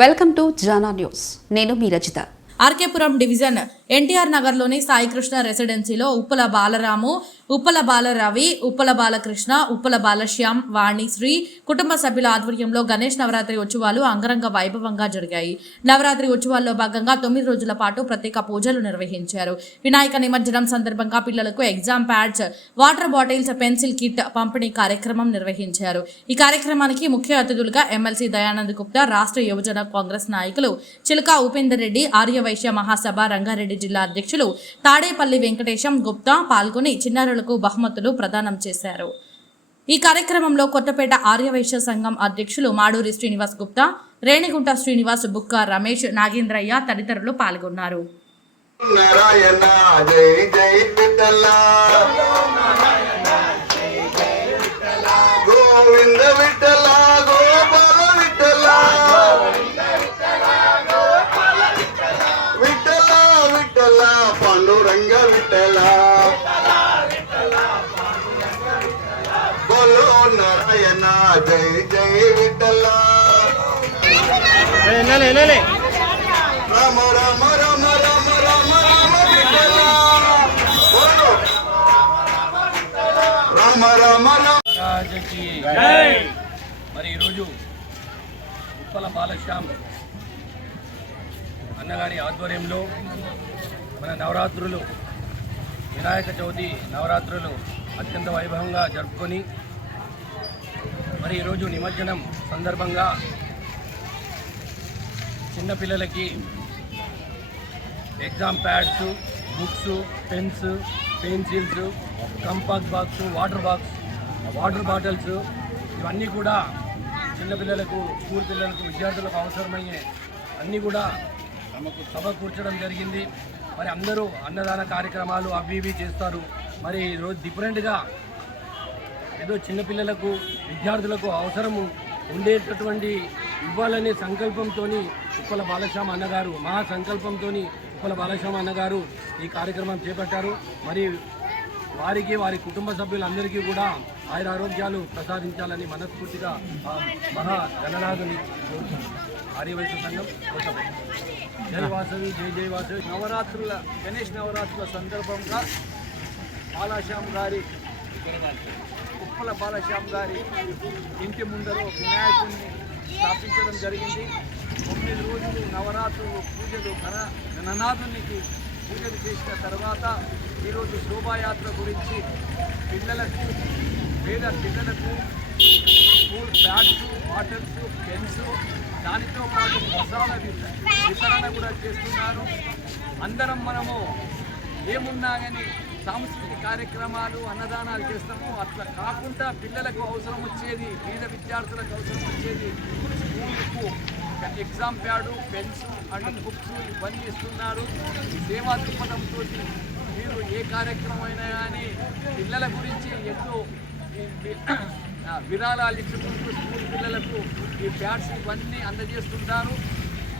Welcome to Jana news. నేను మీ Rachita. RK Puram division NTR నగర్లోని సాయికృష్ణ రెసిడెన్సీలో ఉప్పల బాలరాము ఉప్పల బాలరవి ఉప్పల బాలకృష్ణ ఉప్పల బాలశ్యామ్ వాణిశ్రీ కుటుంబ సభ్యుల ఆధ్వర్యంలో గణేష్ నవరాత్రి ఉత్సవాలు అంగరంగ వైభవంగా జరిగాయి. నవరాత్రి ఉత్సవాల్లో భాగంగా తొమ్మిది రోజుల పాటు ప్రత్యేక పూజలు నిర్వహించారు. వినాయక నిమజ్జనం సందర్భంగా పిల్లలకు exam pads water bottles pencil kit పంపిణీ కార్యక్రమం నిర్వహించారు. ఈ కార్యక్రమానికి ముఖ్య అతిథులుగా ఎమ్మెల్సీ దయానంద్ గుప్తా రాష్ట్ర యువజన కాంగ్రెస్ నాయకులు చిలకా ఉపేందర్ రెడ్డి ఆర్యవైశ్య మహాసభ రంగారెడ్డి జిల్లా అధ్యక్షులు తాడేపల్లి వెంకటేశం గుప్తా పాల్గొని చిన్నారులకు బహుమతులు ప్రదానం చేశారు. ఈ కార్యక్రమంలో కొత్తపేట ఆర్యవైశ్య సంఘం అధ్యక్షులు మాడూరి శ్రీనివాస్ గుప్తా రేణిగుంట శ్రీనివాస్ బుక్క రమేష్ నాగేంద్రయ్య తదితరులు పాల్గొన్నారు. నారాయణ జై జై రామ రామ రామ రామ రామ రామ. రామ రామ రామ. మరి ఈరోజు ఉప్పల బాలశ్యామ్ అన్నగారి ఆధ్వర్యంలో మన నవరాత్రులు వినాయక చవితి నవరాత్రులు అత్యంత వైభవంగా జరుపుకొని మరి ఈరోజు నిమజ్జనం సందర్భంగా చిన్నపిల్లలకి exam pads books pens pencils compass box water box water bottles ఇవన్నీ కూడా చిన్నపిల్లలకు స్కూల్ పిల్లలకు విద్యార్థులకు అవసరమయ్యే అన్నీ కూడా తమకు సమకూర్చడం జరిగింది. మరి అందరూ అన్నదాన కార్యక్రమాలు అవి ఇవి చేస్తారు. మరి ఈరోజు డిఫరెంట్గా ఏదో చిన్నపిల్లలకు విద్యార్థులకు అవసరము ఉండేటటువంటి ఇవ్వాలనే సంకల్పంతో ఉప్పల బాలశ్యామ అన్నగారు మహా సంకల్పంతో ఉప్పల బాలశ్యామ అన్నగారు ఈ కార్యక్రమం చేపట్టారు. మరి వారికి వారి కుటుంబ సభ్యులందరికీ కూడా ఆయన ఆరోగ్యాలు ప్రసాదించాలని మనస్ఫూర్తిగా మహా గణనాథుని కోరుతున్నాను ఆర్యవైశ్య సంఘం కొత్తపేట జై వాసవి జై జై వాసవి. నవరాత్రుల గణేష్ నవరాత్రుల సందర్భంగా బాలాశ్యామ్ గారి ఉప్పల బాలశ్యామ్ గారి ఇంటి ముందర వినాయకుడిని స్థాపించడం జరిగింది. తొమ్మిది రోజులు నవరాత్రులు పూజలు గణ గణనాథునికి పూజలు చేసిన తర్వాత ఈరోజు శోభాయాత్ర గురించి పిల్లలకు పేద పిల్లలకు స్కూల్ బ్యాగ్స్ బాటిల్స్ పెన్స్ దానితో పాటు ప్రసాద వితరణ కూడా చేస్తున్నారు అందరం మనము ఏమున్నా కానీ సాంస్కృతిక కార్యక్రమాలు అన్నదానాలు చేస్తాము. అట్లా కాకుండా పిల్లలకు అవసరం వచ్చేది పేద విద్యార్థులకు అవసరం వచ్చేది స్కూళ్ళకు exam pad pens and books ఇవన్నీ ఇస్తున్నారు. సేవా దృక్పథంతో మీరు ఏ కార్యక్రమం అయినా కానీ పిల్లల గురించి ఎంతో విరాళాలు ఇచ్చుకుంటూ స్కూల్ పిల్లలకు ఈ ప్యాడ్స్ ఇవన్నీ అందజేస్తుంటారు.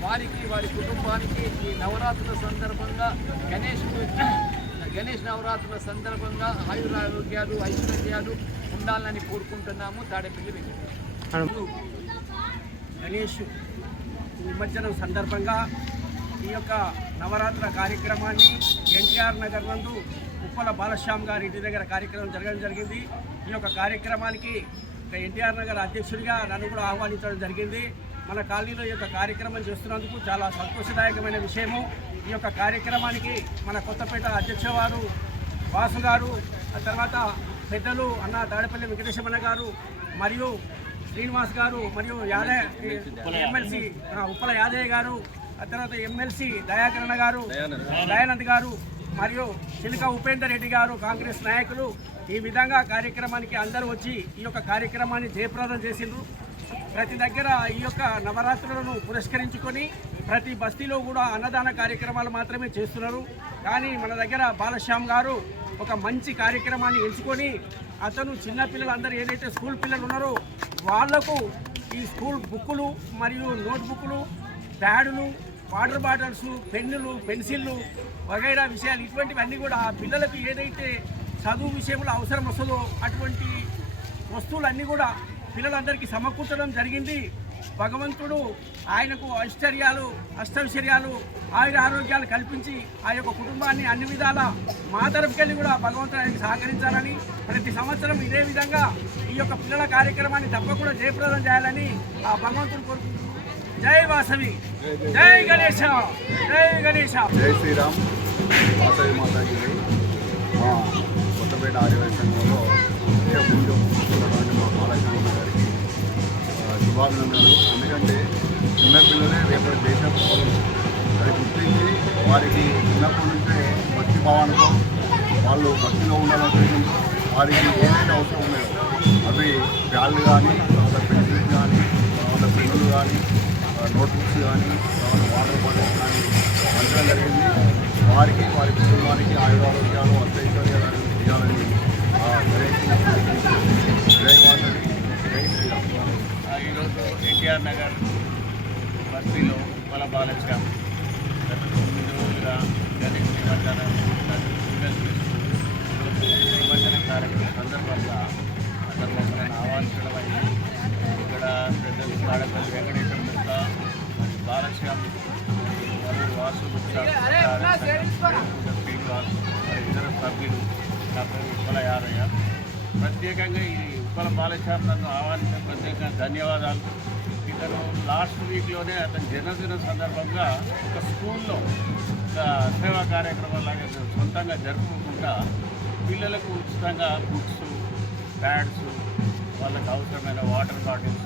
వారికి వారి కుటుంబానికి ఈ నవరాత్రుల సందర్భంగా గణేష్ గణేష్ నవరాత్రుల సందర్భంగా ఆయురారోగ్యాలు ఐశ్వర్యాలు ఉండాలని కోరుకుంటున్నాము. తాడేపల్లి వెంకటేశ్వర. గణేష్ నిమజ్జనం సందర్భంగా ఈ యొక్క నవరాత్ర కార్యక్రమాన్ని ఎన్టీఆర్ నగర్ నందు ఉప్పల బాలశ్యామ్ గారి ఇంటి దగ్గర కార్యక్రమం జరగడం జరిగింది. ఈ యొక్క కార్యక్రమానికి ఎన్టీఆర్ నగర్ అధ్యక్షుడిగా నన్ను కూడా ఆహ్వానించడం జరిగింది. మన కాలనీలో ఈ యొక్క కార్యక్రమం చేస్తున్నందుకు చాలా సంతోషదాయకమైన విషయము. ఈ యొక్క కార్యక్రమానికి మన కొత్తపేట అధ్యక్ష వారు వాసు గారు ఆ తర్వాత పెద్దలు అన్న తాడపల్లి వెంకటేశ్వరన్న గారు మరియు శ్రీనివాస్ గారు మరియు యాదయ్య ఎమ్మెల్సీ ఉప్పల యాదయ్య గారు ఆ తర్వాత ఎమ్మెల్సీ దయాకరణ గారు దయానంద్ గారు మరియు చిలుక ఉపేందర్ రెడ్డి గారు కాంగ్రెస్ నాయకులు ఈ విధంగా కార్యక్రమానికి అందరూ వచ్చి ఈ యొక్క కార్యక్రమాన్ని జయప్రదం చేసిండ్రు. ప్రతి దగ్గర ఈ యొక్క నవరాత్రులను పురస్కరించుకొని ప్రతి బస్తీలో కూడా అన్నదాన కార్యక్రమాలు మాత్రమే చేస్తున్నారు. కానీ మన దగ్గర బాలశ్యామ్ గారు ఒక మంచి కార్యక్రమాన్ని ఎంచుకొని అతను చిన్నపిల్లలు పిల్లలందరూ ఏదైతే స్కూల్ పిల్లలు ఉన్నారో వాళ్ళకు ఈ స్కూల్ బుక్కులు మరియు నోట్బుక్లు ప్యాడులు వాటర్ బాటిల్స్ పెన్నులు పెన్సిళ్ళు వగైరా విషయాలు ఇటువంటివన్నీ కూడా ఆ పిల్లలకు ఏదైతే చదువు విషయంలో అవసరం వస్తుందో అటువంటి వస్తువులన్నీ కూడా పిల్లలందరికీ సమకూర్చడం జరిగింది. భగవంతుడు ఆయనకు ఐశ్వర్యాలు అష్టైశ్వర్యాలు ఆయుర ఆరోగ్యాలు కల్పించి ఆ యొక్క కుటుంబాన్ని అన్ని విధాల మా తరఫుకెళ్ళి కూడా భగవంతుడు ఆయనకు సహకరించాలని ప్రతి సంవత్సరం ఇదే విధంగా ఈ యొక్క పిల్లల కార్యక్రమాన్ని తప్పకుండా జయప్రదం చేయాలని ఆ భగవంతుడు కోరుకుంటున్నాను జై వాసవి. జై గణేశ. జై గణేశ. జై శ్రీరామ్. మాతాజీ. మా కొత్తపేట ఆర్యవై సంఘంలో పూజ మా ఆ, శుభాభినందనలు ఎందుకంటే చిన్నపిల్లలే రేపటి దేశం అది గుర్తించి వారికి చిన్నప్పటి నుంచే భక్తి భావనతో వాళ్ళు భక్తిలో ఉండాలని ఉద్దేశంతో వారికి ఏదైతే అవసరం ఉన్నాయో అవి బ్యాళ్ళు కానీ తర్వాత పెన్సిల్స్ కానీ తర్వాత పెన్నులు కానీ నోట్బుక్స్ కానీ తర్వాత వాటర్ బాటిల్స్ కానీ పంచడం జరిగింది. వారికి వారి కుటుంబానికి ఆయురారోగ్యాలు అత్తైశ్వర్యాలు ఎన్టీఆర్ నగర్ బస్తీలో ఉప్పల బాలశ్యామ్ గత తొమ్మిది రోజులుగా గణేష్ నిమజ్జనం పూజలు నిమజ్జన కార్యక్రమం సందర్భంగా అందరూ మమ్మల్ని ఆహ్వానించడమైంది ఇక్కడ పెద్దలు కాడపల్లి వెంకటేశ్వర గుప్త మరియు బాలశ్యామ్ మరియు వాసు గుప్తా శ్రీనివాస్ మరి ఇతర సభ్యులు నా పేరు ఉప్పల యాదయ్య. ప్రత్యేకంగా ఈ ఉప్పల బాలశ్యామ్ నన్ను ఆహ్వానించిన ప్రత్యేకంగా ధన్యవాదాలు. ఇతను లాస్ట్ వీక్లోనే అతని జన్మదిన సందర్భంగా ఒక స్కూల్లో ఒక సేవా కార్యక్రమాలాగా సొంతంగా జరుపుకుంటా పిల్లలకు ఉచితంగా బుక్స్ ప్యాడ్స్ వాళ్ళకి అవసరమైన వాటర్ బాటిల్స్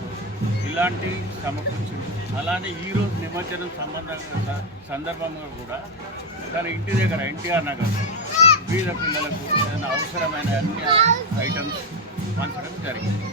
ఇలాంటివి సమకూర్చింది. అలానే ఈరోజు నిమజ్జనం సంబంధంగా సందర్భంగా కూడా తన ఇంటి దగ్గర ఎన్టీఆర్ నగర్ బీద పిల్లలకు ఏదైనా అవసరమైన అన్ని ఐటమ్స్ పంచడం జరిగింది.